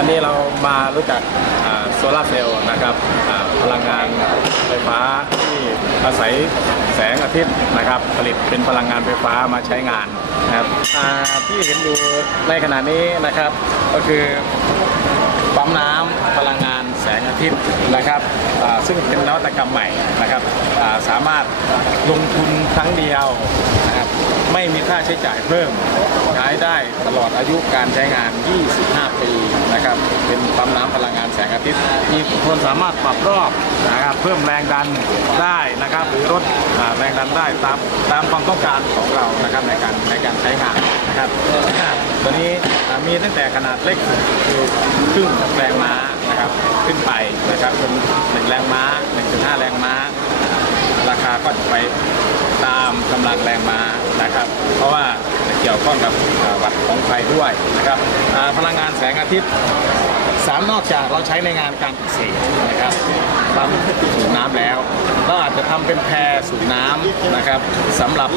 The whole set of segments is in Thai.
วันนี้เรามารู้จักโซลาร์เซลล์นะครับพลังงานไฟฟ้าที่อาศัยแสงอาทิตย์นะครับ ผลิตเป็นพลังงานไฟฟ้ามาใช้งานนะครับที่เห็นอยู่ในขณะนี้นะครับ ก็คือปั๊มน้ำพลังงานแสงอาทิตย์นะครับซึ่งเป็นนวัตกรรมใหม่นะครับสามารถลงทุนครั้งเดียวนะครับไม่มีค่าใช้จ่ายเพิ่ม ช้ได้ตลอดอายุการใช้งาน 25 ปีนะครับ เป็นปั๊มน้ำพลังงานแสงอาทิตย์ มีคนสามารถปรับรอบนะครับ เพิ่มแรงดันได้นะครับ หรือลดแรงดันได้ตามตามความต้องการของเรานะครับในการในการใช้งานนะครับตัวนี้มีตั้งแต่ขนาดเล็กคือครึ่งแรงม้านะครับขึ้นไปนะครับเป็นหนึ่งแรงม้า 1.5 แรงม้า ราคาก็จะไปตามกำลังแรงม้านะครับ เพราะว่า ยวข้องกับวัดของไฟด้วยนะครับพลังงานแสงอาทิตย์สามนอกจากเราใช้ในงานการเกษตรนะครับ สูบน้ำแล้วเราอาจจะทำเป็นแพสูบน้ำนะครับสำหรับ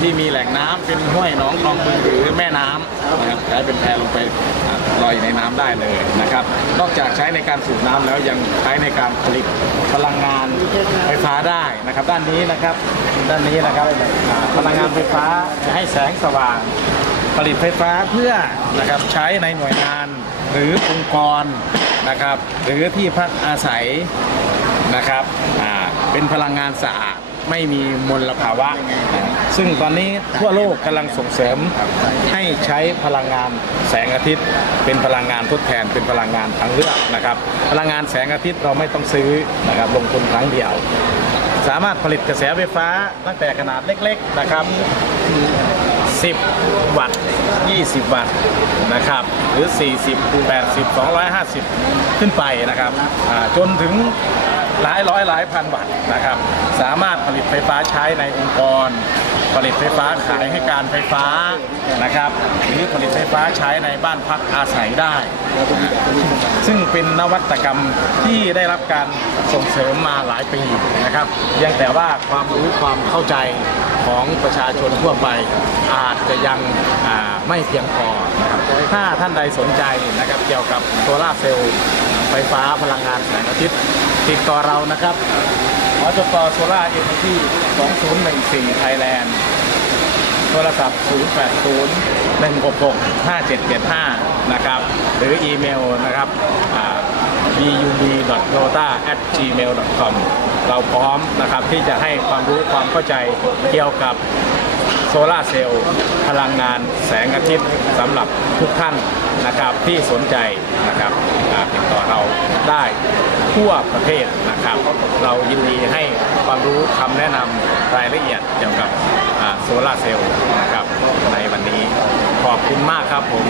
ที่มีแหล่งน้ำเป็นห้วยหนองคลองบึงหรือแม่น้ำนะครับใช้เป็นแพลงไปลอยในน้ำได้เลยนะครับ นอกจากใช้ในการสูบน้ำแล้วยังใช้ในการผลิตพลังงานไฟฟ้าได้นะครับ ด้านนี้นะครับด้านนี้นะครับพลังงานไฟฟ้าจะให้แสงสว่าง ผลิตไฟฟ้าเพื่อนะครับใช้ในหน่วยงานหรือองค์กรนะครับ หรือที่พักอาศัย นะครับอ่าเป็นพลังงานสะอาดไม่มีมลภาวะ ซึ่งตอนนี้ทั่วโลกกำลังส่งเสริมให้ใช้พลังงานแสงอาทิตย์ เป็นพลังงานทดแทนเป็นพลังงานทางเลือกนะครับ พลังงานแสงอาทิตย์เราไม่ต้องซื้อนะครับลงทุนครั้งเดียว สามารถผลิตกระแสไฟฟ้าตั้งแต่ขนาดเล็กๆนะครับ 10 วัตต์ 20 วัตต์นะครับ หรือ 40 80 250 ขึ้นไปนะครับจนถึง หลายร้อยหลายพันวัตต์นะครับ สามารถผลิตไฟฟ้าใช้ในองค์กร ผลิตไฟฟ้าขายให้การไฟฟ้านะครับหรือผลิตไฟฟ้าใช้ในบ้านพักอาศัยได้ ซึ่งเป็นนวัตกรรมที่ได้รับการส่งเสริมมาหลายปีนะครับยังแต่ว่าความรู้ความเข้าใจของประชาชนทั่วไปอาจจะยังไม่เพียงพอนะครับถ้าท่านใดสนใจนะครับเกี่ยวกับโซลาเซลล์ ไฟฟ้าพลังงานแสงอาทิตย์ ติดต่อเรานะครับอจกโซล่าเอ็นที่ 2014 ไทยแลนด์ โทรศัพท์ 080 166 5775 นะครับ หรืออีเมลนะครับอ่า bub.nota@gmail.com เราพร้อมนะครับที่จะให้ความรู้ความเข้าใจเกี่ยวกับ โซลาเซลล์พลังงานแสงอาทิตย์สำหรับทุกท่านนะครับที่สนใจนะครับอ่าติดต่อเราได้ทั่วประเทศนะครับ เรายินดีให้ความรู้คำแนะนำรายละเอียดเกี่ยวกับโซลาเซลล์นะครับในวันนี้ขอบคุณมากครับผม